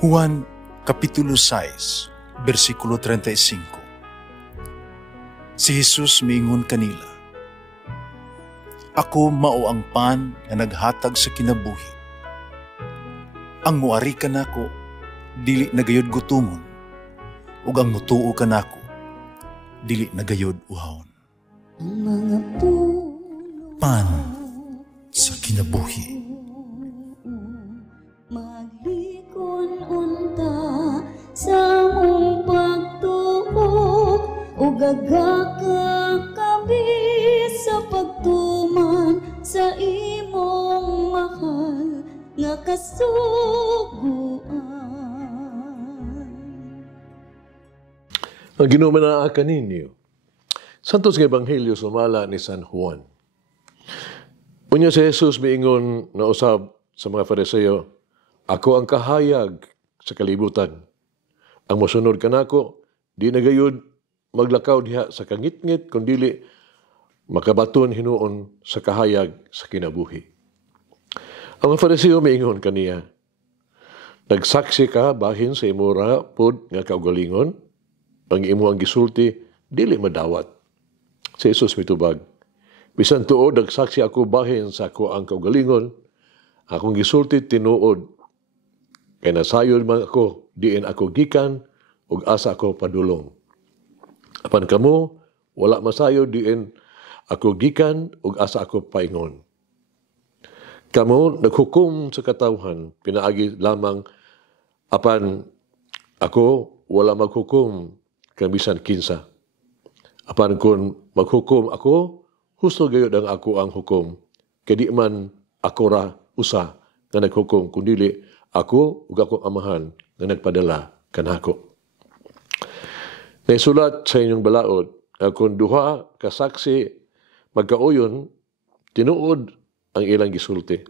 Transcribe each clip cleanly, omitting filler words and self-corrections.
Juan Kapitulo 6, versikulo 35. Si Jesus miingon kanila, "Ako mao ang pan nga naghatag sa kinabuhi. Ang muari kanako dili nagayod gutomon, ug ang mutuo kanako dili nagayod uhawon." Pan sa kinabuhi. Maglikon unta sa mong pagtuo, ug gagaka kami sa pagtuman sa imong mahal nga kasuguan. Ang ginumanaakan ninyo, Santos nga Ebanghelyo sumala ni San Juan. Unya si Jesus miingon na usab sa mga Fariseo, "Ako ang kahayag sa kalibutan. Ang mosunod kanako, di nagayod maglakaw diha sa kangitngit, kundili makabaton hinuon sa kahayag sa kinabuhi." Ang mga Fariseo miingon kaniya, "Nagsaksi ka bahin sa imura pod nga kaugalingon, ang imo ang gisulti dili madawat." Si Jesus mitubag, "Bisan tuod nagsaksi ako bahin sa ako ang kaugalingon, akong gisulti tinuod, kay nasayod man ako, diin ako gikan, ug asa ako padulong. Apan kamo, wala masayod, diin ako gikan, ug asa ako paingon. Kamo naghukom sa katawhan, pinaagi lamang, apan ako wala maghukom kang bisan kinsa. Apan kung maghukom ako, husto gayud ang ako ang hukom, kay di man ako ra usa nga naghukom, kundili ako ug akong amahan nga nagpadala kanako." Naisulat sa inyong balaod, kung duha ka saksi magkauyon, tinuod ang ilang gisulti.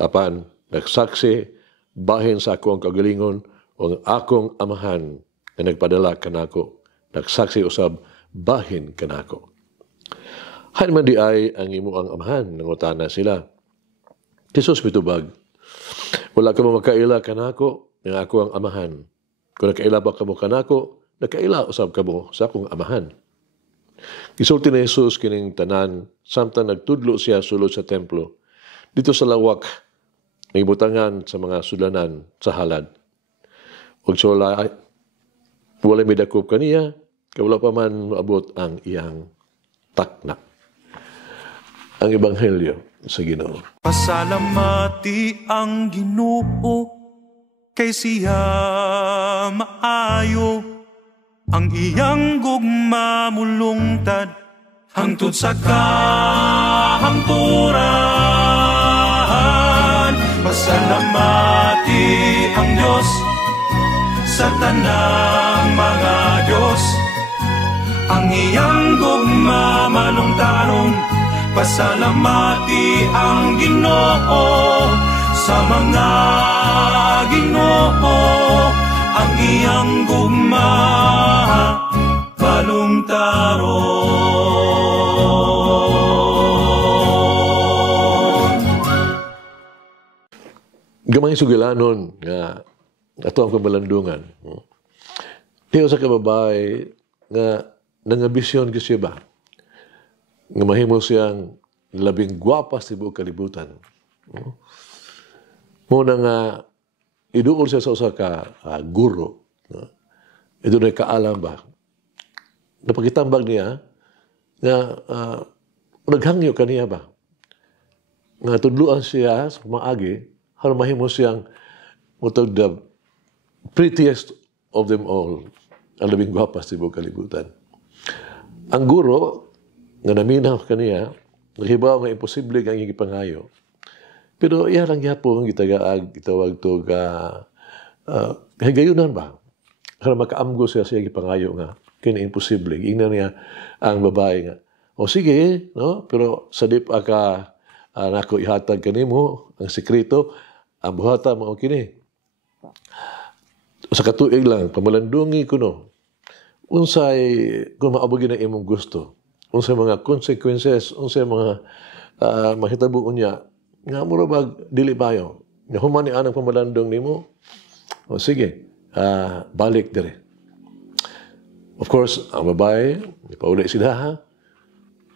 Apan nagsaksi bahin sa akong kagalingon o ang akong amahan nga nagpadala kanako, nagsaksi usab bahin kanako. Han man di ay ang imo ang amahan, nangutana sila. Jesus mitubag, "Wala ka mo makaila kanako, nga ako ang amahan. Kung nakaila ba kamo kanako, nakaila usab kamo sa akong amahan." Gisulti ni Jesus kining tanan samtang nagtudlo siya sulod sa templo, dito sa lawak may butangan sa mga sulanan sa halad. Ug so wala may dakop kaniya, kaya wala pa man maabot ang iyang takna. Ang Ebanghelyo sa Ginoo. Pasalamati ang Ginoo, kay siya maayo, ang iyang gugma mulungtad, hangtod sa kahangturan. Pasalamati ang Diyos sa tanang mga Diyos, ang iyang gugma malungtaron. Pasalamati ang Ginoo sa mga Ginoo, ang iyang gugma balungtaron. Gamay sugilanon nga ato ang pamalandungan. Tiyo sa kababay nga nangabisyon kasi ba? Nga mahimo siyang labing gwapas sa buong kalibutan. Muna nga, iduol siya sa usa ka guro. Ito na kaalam ba? Napagitambag niya nga naghangyo kaniya ba? Nga tudluan siya sa maagi, haron mahimo siyang mutog the prettiest of them all, ang labing gwapas sa buong kalibutan. Ang guro, nga naminaw kaniya, nahibaw nga imposible ang iyong ipangayo. Pero iya lang yapon gitagaag, gitawag to higayunan ba? Kaya makaamgo siya sa iyong ipangayo nga, kaya imposible. Ingnan niya ang babae nga, "O sige, no? Pero sa di pa ka nako ihatag kanimo ang sekreto, ang buhata mo kini. Sa katuig lang, pamalandungi ko no, unsay kung maabogin ang imong gusto, unsay mga consequences, unsay mga mahitabuon niya, nga murabag dili bayo. Nga human ni anang pamalandong nimo, O sige, balik dire. Of course, ang babae, ipauli sila ha.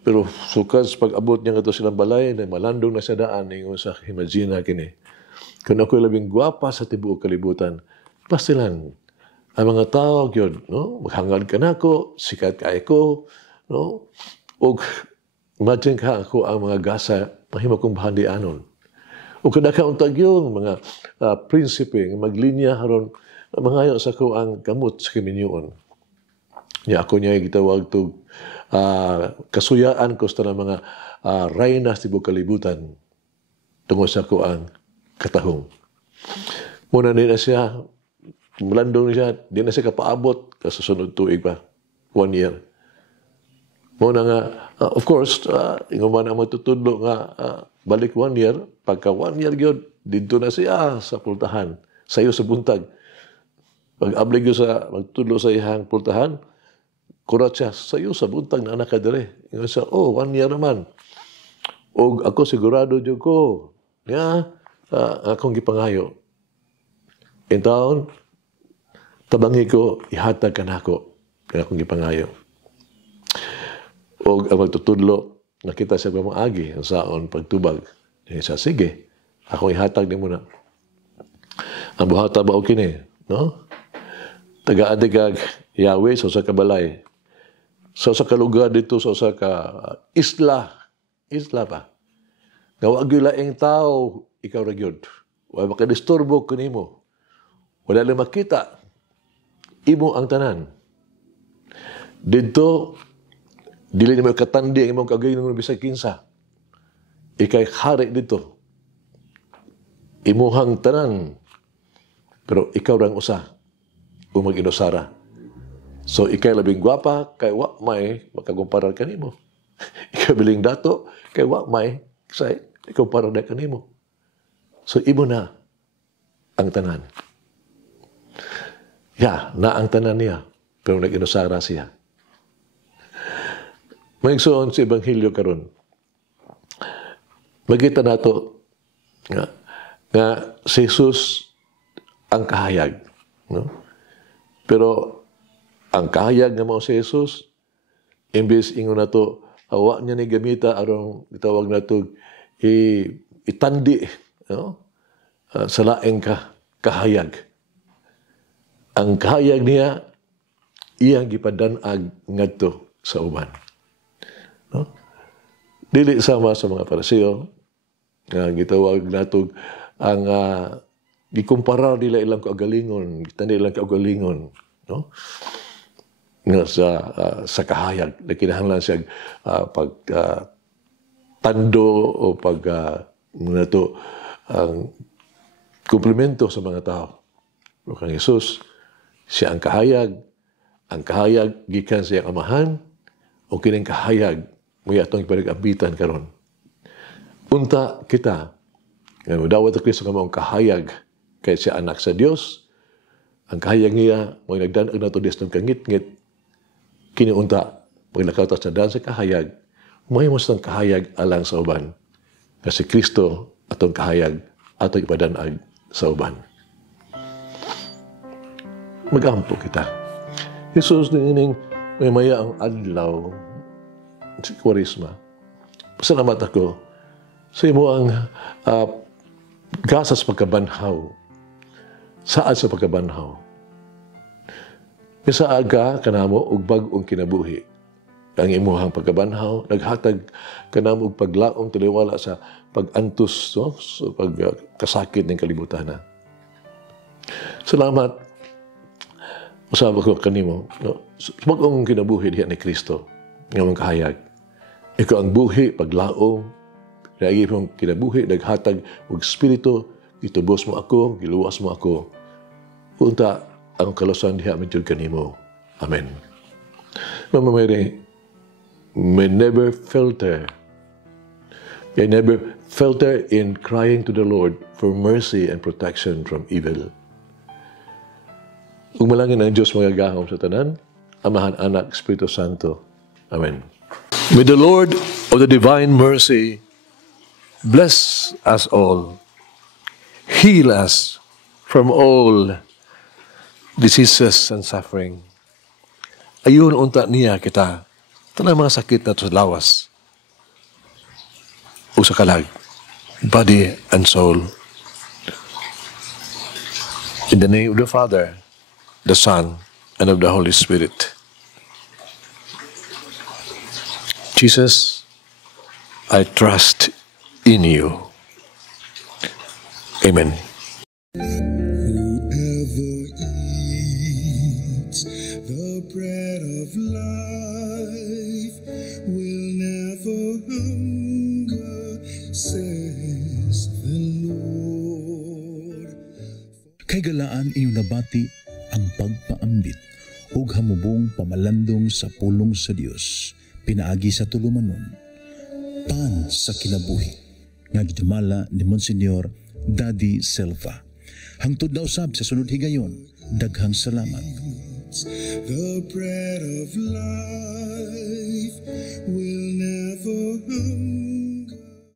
Pero sukad sa pag-abot niya nga silang balay, na malandong na siya daan, ingon sa imagine kini. Kung ako'y labing gwapa sa tibuok kalibutan, pastilan, ang mga tao, yun, no? Maghangad ka na ako, sikat ka ako, no? O imagine ka ako ang mga gasa, mahimo kong bahandianon. O kada ka untag yung mga prinsipe, maglinya haron, mangayo sa ko ang kamot sa kiminyoon. Ya ako niya gitawag to kasuyaan ko sa mga reyna sa tibuok kalibutan tungod sa ko ang katahong. Muna din na siya, malandong siya, di na siya kapaabot kasunod tuig pa, 1 year. Muna nga, of course, ingon man ang matutudlo nga balik 1 year, pagka 1 year yun, dito na siya sa pultahan, sayo sa buntag. Pag ablig yun sa magtudlo sa ihang pultahan, kurat siya, sayo sa buntag na anak ka dire. Ingon siya, 1 year naman. O ako sigurado dyan ko, akong gipangayo. In taon, tabangi ko, ihatag ka na ako, kaya akong gipangayo. O ang magtutudlo, nakita siya pamagi, ang saon, pagtubag. Siya, sige, ako ihatag din muna. Ang buhata ba o kini, no? Taga-adig kag Yahweh, so sa kabalay. So sa kalugar dito, so sa isla pa. Nawag yung laing tao, ikaw ragyod. Wala makadisturbo kanimo. Wala lang makita. Imo ang tanan. Dito, dili ni mo katandi ang imong kagay ng bisag kinsa. Ikay hari dito. Imuhang tanan. Pero ikaw rang usa. Kung mag-inusara. So, ikay labing gwapa, kay wa may makakumparar kanimo. Ikay biling dato, kay wa may say, ikumparar na kanimo. So, imo na ang tanan. Na ang tanan niya. Pero nag-inusara siya. Maigsoon sa Ebanghelyo karon. Magkita nato nga si Jesus ang kahayag. No? Pero ang kahayag nga mao si Jesus, imbes ingon na to, awa niya ni gamita arong itawag na to, itandi, no? Sa laeng kahayag. Ang kahayag niya, iyang gipadanag ngadto sa uban. No? Dili sama sa mga Pariseo, nga gitawag nato ang gikumpara nila ilang kaugalingon, gitandi ilang kaugalingon, no? Nga sa kahayag, na kinahanglan siya tando o ang komplemento sa mga tao. Pero kang Jesus, siya ang kahayag gikan sa iyang amahan, o kining kahayag, may atong ipanag-ambitan karon. Unta kita, dawat na Kristo nga maong kahayag, kaya siya anak sa Diyos, ang kahayag niya, may nagdanag na ito Diyos ng kangit-ngit, kiniunta, pag nakautas na daan sa kahayag, may mas ng kahayag alang sa uban, na si Kristo atong kahayag, atong ipadanag sa uban. Mag-ampo kita. Jesus din may maya ang adlaw sa Kwaresma. Pasalamat ako sa imo ang gasas pagkabanhaw. Saad sa pagkabanhaw. Isa aga kanamo og bag-ong kinabuhi. Ang imuhang pagkabanhaw, naghatag kanamo og paglaom taliwala sa pag-antos, no? Sa pagkasakit ng kalibutan. Salamat. Usab ko kanimo, no? Bag-ong kinabuhi diha ni Kristo, nga mong kahayag. Ikaw ang buhi, paglaom, lagi mong kinabuhi, naghatag og espiritu, gitubos mo ako, giluwas mo ako. Unta, ang kalusan diha medyo kanimo. Amen. Mama Mary, may never falter in crying to the Lord for mercy and protection from evil. Umalangin ang Diyos magagahom sa tanan, Amahan, Anak, Espiritu Santo. Amen. May the Lord of the divine mercy bless us all, heal us from all diseases and suffering. Ayun unta niya kita. Tanang mga sakit na to sa lawas. O sa kalag. Body and soul. In the name of the Father, the Son, and of the Holy Spirit. Jesus, I trust in you. Amen. Whoever eats the bread of life will never hunger, says the Lord. Kay galaan inyong nabati ang pagpaambit ug hamubong pamalandong sa pulong sa Dios pinaagi sa tulumanon pan sa kinabuhi nga gidumala ni Monsignor Daddy Silva. Hangtod na usab sa sunod higayon, daghang salamat. The bread of life will never hunger.